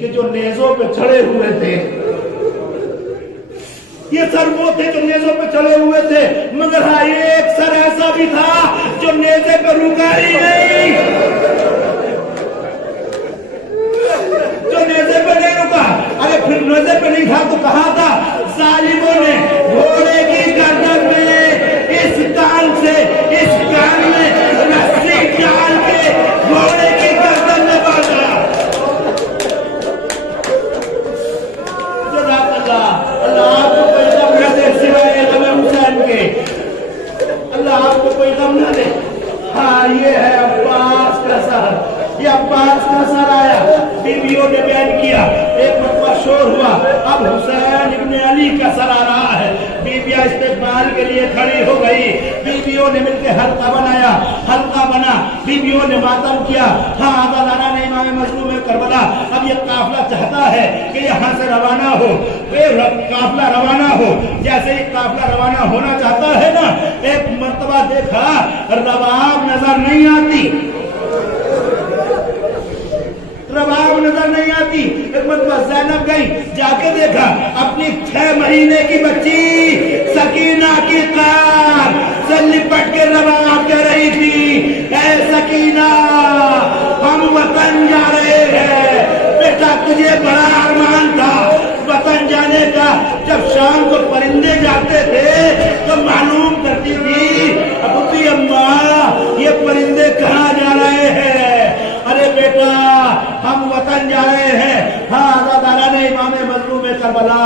کہ جو نیزوں پہ چڑھے ہوئے تھے، یہ سر وہ تھے جو نیزوں پہ چڑھے ہوئے تھے، مگر ہاں ایک سر ایسا بھی تھا جو نیزے پہ رکا ہی نہیں، جو نیزے پہ نہیں رکا۔ ارے پھر نیزے پہ نہیں تھا تو کہاں تھا؟ ظالموں نے گھوڑے کی گردن میں اس کان سے اس کان میں رسی ڈال کے گھوڑے کی گردن میں باندھا۔ جزاک اللہ، اللہ آپ کو کوئی غم نہ دے سوائے غم حسین کے، اللہ آپ کو کوئی غم نہ دے۔ ہاں یہ ہے عباس کا سر، یہ عباس کا سر آیا، بیویوں نے بیان کیا، ایک مرتبہ شور ہوا، اب حسین ابن علی کا سر آ رہا ہے، بیویاں استقبال کے لیے کھڑی ہو گئی، بیویوں نے مل کے حلقہ بنایا، حلقہ بنا، بیویوں نے ماتم کیا۔ ہاں آزادانہ نے امام مظلوم کربلا، اب یہ قافلہ چاہتا ہے کہ یہاں سے روانہ ہو، قافلہ روانہ ہو، جیسے ہی قافلہ روانہ ہونا چاہتا ہے نا، ایک مرتبہ دیکھا رباب نظر نہیں آتی، رباب نظر نہیں آتی۔ ایک مرتبہ زینب گئی، جا کے دیکھا اپنی 6 مہینے کی بچی سکینہ کی قار سے لپٹ کے رباب کہہ رہی تھی، اے سکینہ ہم وطن جا رہے ہیں، بیٹا تجھے بڑا ارمان تھا وطن جانے کا، جب شام کو پرندے جاتے تھے تو معلوم کرتی تھی ابوتی اماں یہ پرندے کہاں جا رہے ہیں، ارے بیٹا ہم وطن جا رہے ہیں۔ ہاں آزادانہ نے امام مظلوم کربلا،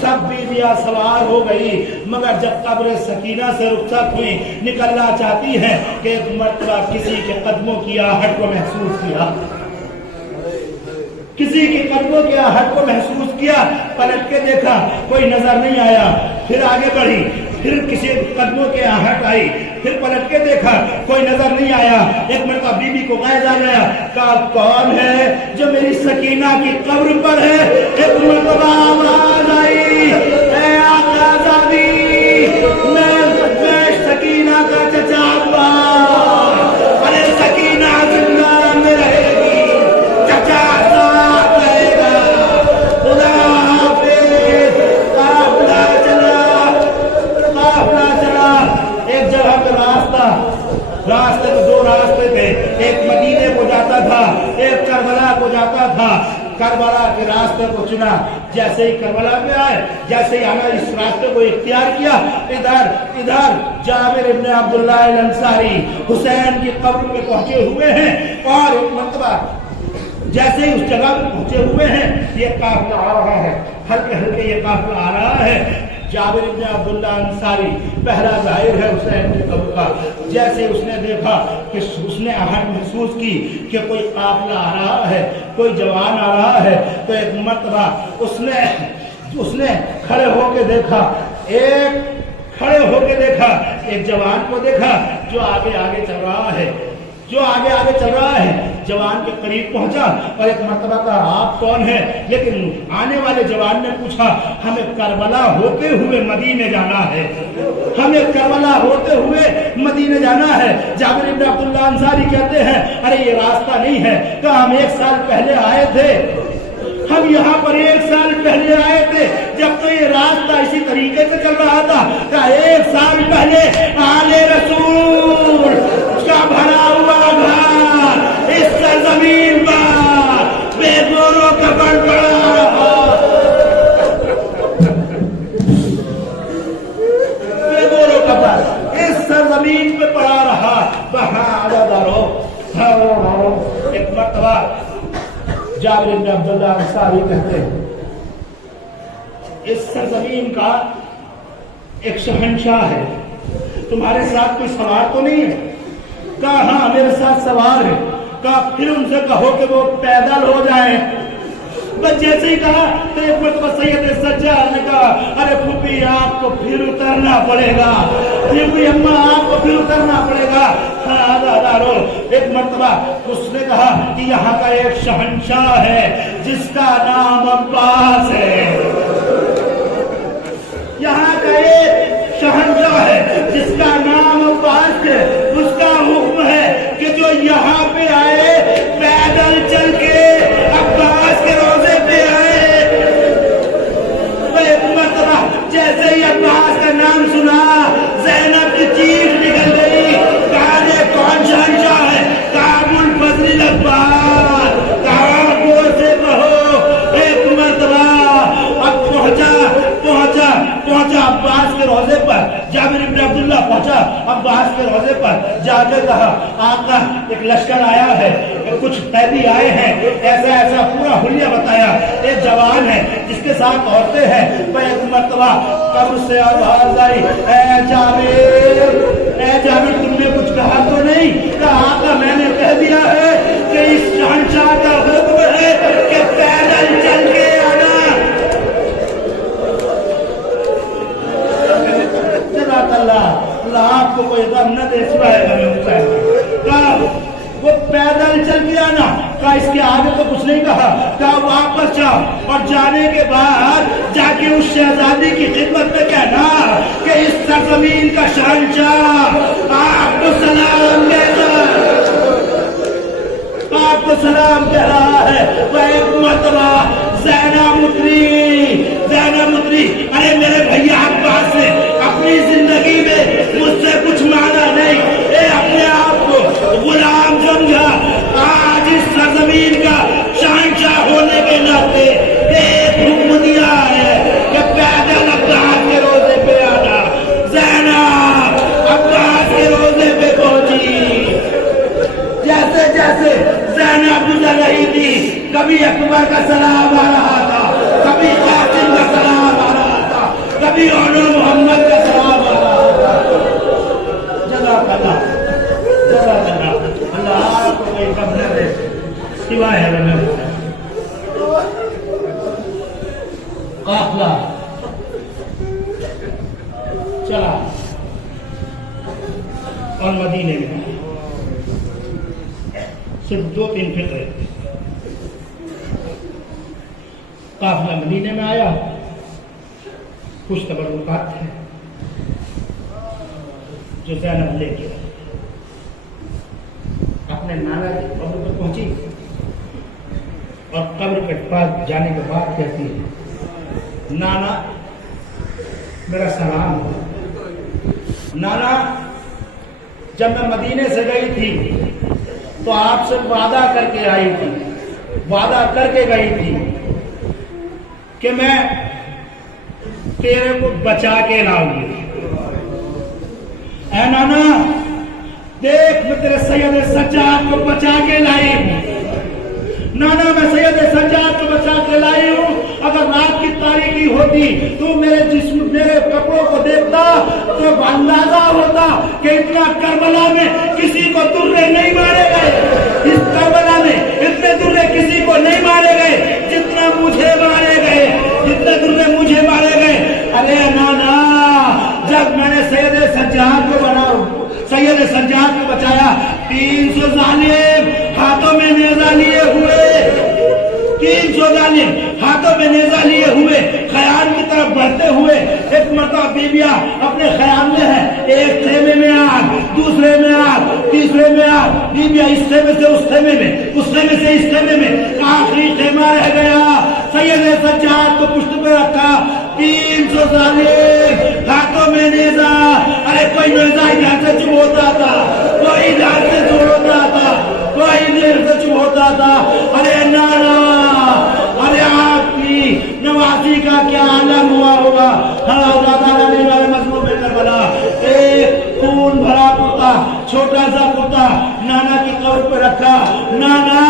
سب بیویاں سوار ہو گئی، مگر جب قبر سکینہ سے رخصت ہوئی نکلنا چاہتی ہیں کہ ایک مرتبہ کسی کے قدموں کی آہٹ کو محسوس کیا، کسی کے قدموں کی آہٹ کو محسوس کیا، پلٹ کے دیکھا کوئی نظر نہیں آیا، پھر آگے بڑھی، پھر کسی قدموں کے آہٹ آئی، پھر پلٹ کے دیکھا کوئی نظر نہیں آیا، ایک مرتبہ بی بی کو غیظ آ گیا، کہا کون ہے جو میری سکینہ کی قبر پر ہے؟ ایک مرتبہ آواز آئی، اے آقا زادی میں سکینہ کا چچا عباس، ارے سکینہ زندہ میں رہے گی، چچا ساتھ رہے گا، خدا حافظ۔ قافلہ چلا، قافلہ چلا، ایک جگہ پہ راستے تو 2 راستے تھے، ایک مدینے کو جاتا تھا، ایک کربلا کو جاتا تھا، کربلا کے راستے کو چنا، جیسے ہی کربلا میں آئے، جیسے ہی ہمیں اس راستے کو اختیار کیا، ادھر جابر ابن عبداللہ الانصاری حسین کی قبر پہ پہنچے ہوئے ہیں، اور ایک مرتبہ جیسے ہی اس جگہ پہ پہنچے ہوئے ہیں یہ قافلہ آ رہا ہے، ہلکے ہلکے یہ قافلہ آ رہا ہے، جابر ابن عبداللہ انصاری پہرا ظاہر ہے حسین کی قبر کا، جیسے اس نے دیکھا کہ اس نے آہٹ محسوس کی کہ کوئی قافلہ آ رہا ہے، کوئی جوان آ رہا ہے، تو ایک مرتبہ اس نے کھڑے ہو کے دیکھا، ایک جوان کو دیکھا جو آگے آگے چل رہا ہے، جوان کے قریب پہنچا اور ایک مرتبہ کہا آپ کون ہیں؟ لیکن آنے والے جوان نے پوچھا ہمیں کربلا ہوتے ہوئے مدینے جانا ہے، ہمیں کربلا ہوتے ہوئے مدینے جانا ہے۔ جابر ابن عبداللہ انصاری کہتے ہیں ارے یہ راستہ نہیں ہے، کہا ہم 1 سال پہلے آئے تھے، ہم یہاں پر 1 سال پہلے آئے تھے جب تو یہ راستہ اسی طریقے سے چل رہا تھا، کہا 1 سال پہلے آل رسول کا بھرا ہوا گھر اس سرزمین پر بے گوروں کا بڑھ پڑا رہا، بے گوروں کا بڑھ اس سرزمین پہ پڑا رہا۔ وہاں ایک مرتبہ جابر بن عبداللہ انصاری کہتے ہیں اس سرزمین کا ایک شہنشاہ ہے، تمہارے ساتھ کوئی سوار تو نہیں ہے؟ کہا ہاں میرے ساتھ سوار ہے۔ کہا پھر ان سے کہو کہ وہ پیدل ہو جائیں۔ بس جیسے ہی کہا تو ایک مرتبہ سید سجاد نے کہا ارے پھوپھی آپ کو پھر اترنا پڑے گا، پھوپھی اماں آپ کو پھر اترنا پڑے گا۔ ایک مرتبہ اس نے کہا کہ یہاں کا ایک شہنشاہ ہے جس کا نام عباس ہے، یہاں کا ایک شہنشاہ ہے جس کا نام عباس ہے، اس کا حکم ہے کہ جو یہاں پہ آئے پیدل چل کے عباس کے روزے پر جا کے کہا آقا ایک لشکر آیا ہے، کچھ قیدی آئے ہیں، ایسا ایسا پورا حلیہ بتایا، ایک جوان ہے جس کے ساتھ عورتیں ہیں۔ ایک مرتبہ قبر سے آواز آئی، اے جابر تم نے کچھ کہا تو نہیں؟ کہا آقا میں نے کہہ دیا ہے کہ اس شہنشاہ کا حکم ہے کہ پیدل چل کے آنا۔ اللہ آپ کو کوئی غم نہ دے سوائے غم حسین کا۔ وہ پیدل چل کے آنا کہا، اس کے آگے تو کچھ نہیں کہا، کہا واپس جاؤ اور جانے کے بعد جا کے اس شہزادی کی خدمت میں کہنا کہ اس سرزمین کا شہنشاہ آپ کو سلام کہتا ہے، آپ کو سلام کہہ رہا ہے۔ وہ ایک مرتبہ زینب اتری، ارے میرے بھیا عباس نے اپنی زندگی میں مجھ سے کچھ مانگا نہیں، اے اپنے آپ کو غلام سمجھا، آج اس سرزمین کا شہنشاہ ہونے کے ناطے ایک حکم دیا ہے کہ پیدل عباس کے روزے پہ آنا۔ زینب عباس کے روزے پہ پہنچی، جیسے جیسے زینب گزر رہی تھی کبھی اکبر کا سلام آ رہا تھا، کبھی قاسم کا سلام آ رہا تھا، کبھی اولو محمد کا سلام آ رہا تھا۔ جزاک اللہ، جزاک اللہ، اللہ آپ کو کوئی کم نہ دے سوائے ہے میں قافلہ چلا اور مدینے میں صرف 2-3 فطرے، قافلہ مدینے میں آیا، کچھ تبرکات تھے جو زینب لے کے اپنے نانا کی قبر پر پہنچی اور قبر کے پاس جانے کے بعد کہتی ہے، نانا میرا سلام ہو۔ نانا جب میں مدینے سے گئی تھی تو آپ سے وعدہ کر کے آئی تھی، وعدہ کر کے گئی تھی کہ میں تیرے کو بچا کے لاؤں گی۔ اے نانا دیکھ میں تیرے سید سجاد کو بچا کے لائی ہوں، نانا میں سید سجاد کو بچا کے لائی ہوں۔ اگر رات کی تاریکی ہوتی تو میرے جسم میرے کپڑوں کو دیکھتا تو اندازہ ہوتا کہ اتنا کربلا میں کسی کو درے نہیں مارے گئے، اس کربلا میں اتنے درے کسی کو نہیں مارے گئے جتنا مجھے مارے گئے، جتنے درے مجھے مارے گئے۔ ارے نانا جب میں نے سید سجاد کو سید سجاد کو بچایا، 300 ظالم ہاتھوں میں نیزہ لیے ہوئے، 300 ظالم ہاتھوں میں نیزہ لیے ہوئے خیام کی طرف بڑھتے ہوئے، ایک مرتبہ بیویاں اپنے خیام میں ہیں، ایک خیمے میں آگ، دوسرے میں آگ، تیسرے میں آگ، بیویاں اس خیمے سے اس خیمے میں، اس خیمے سے اس خیمے میں، آخری خیمہ رہ گیا، سید سجاد کو پشت پہ رکھا، 300 ظالم ہاتھوں میں نیزہ، ارے کوئی نیزہ ادھر سے چوب ہوتا تھا، کوئی ادھر سے چوب ہوتا تھا، کوئی ادھر سے چوب ہوتا تھا۔ ارے نانا ارے آپ کی نوازی کا کیا عالم ہوا ہوگا۔ اللہ تعالیٰ نے امام مظلوم میں کربلا ایک خون بھرا کرتا، چھوٹا سا کرتا نانا کی قبر پہ رکھا۔ نانا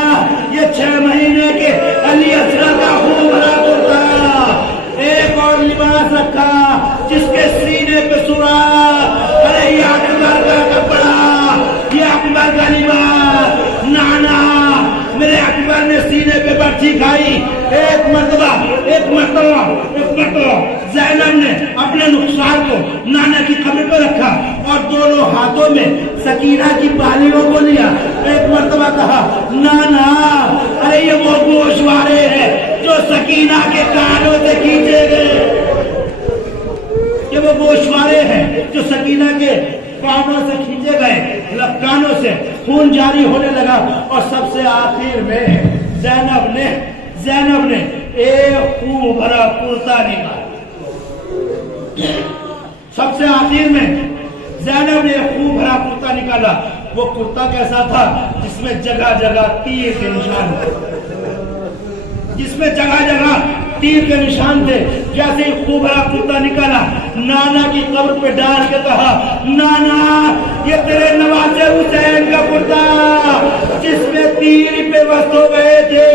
یہ 6 مہینے کے علی اصغر کا خون بھرا کرتا، ایک اور لباس رکھا جس کے سینے پہ سوراخ، ارے یہ اکبر کا کپڑا، یہ اکبر کا لباس۔ نانا میرے اکبر نے سینے پہ برچھی کھائی، ایک مرتبہ زینب نے اپنے نقصان کو نانا کی قبر پہ رکھا اور دونوں ہاتھوں میں سکینہ کی بالیوں کو لیا، ایک مرتبہ کہا نانا ارے یہ وہ گوشوارے ہیں جو سکینہ کے کانوں سے کھینچے گئے، یہ وہ گوشوارے ہیں جو سکینہ کے کانوں سے کھینچے گئے، کانوں سے خون جاری ہونے لگا۔ اور سب سے آخر میں زینب نے ایک خون بھرا کرتا نکالا، سب سے آخر میں زینب نے ایک خون بھرا کرتا نکالا۔ وہ کرتا کیسا تھا؟ جس میں جگہ جگہ تیر کے نشان، جس میں جگہ جگہ تیر کے نشان تھے. جیسے ہی خوبرا کتا نکالا, نانا کی قبر پہ ڈال کے کہا, نانا یہ تیرے نواسے حسین کا کتا جس میں تیر پہ بست ہو گئے تھے,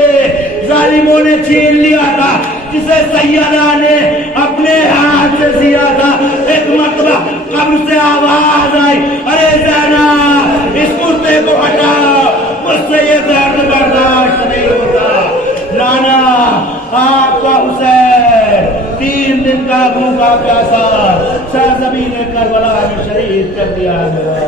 ظالموں نے چھین لیا تھا, جسے سیدہ نے اپنے ہاتھ سے سیا تھا. ایک مرتبہ قبر سے آواز آئی, ارے زینب اس کرتے کو ہٹا, مجھ سے یہ درد برداشت نہیں ہوتا. نانا آپ کا حسین 3 دن کا بھوکا پیاسا سرزمین کربلا میں شہید کر دیا گیا.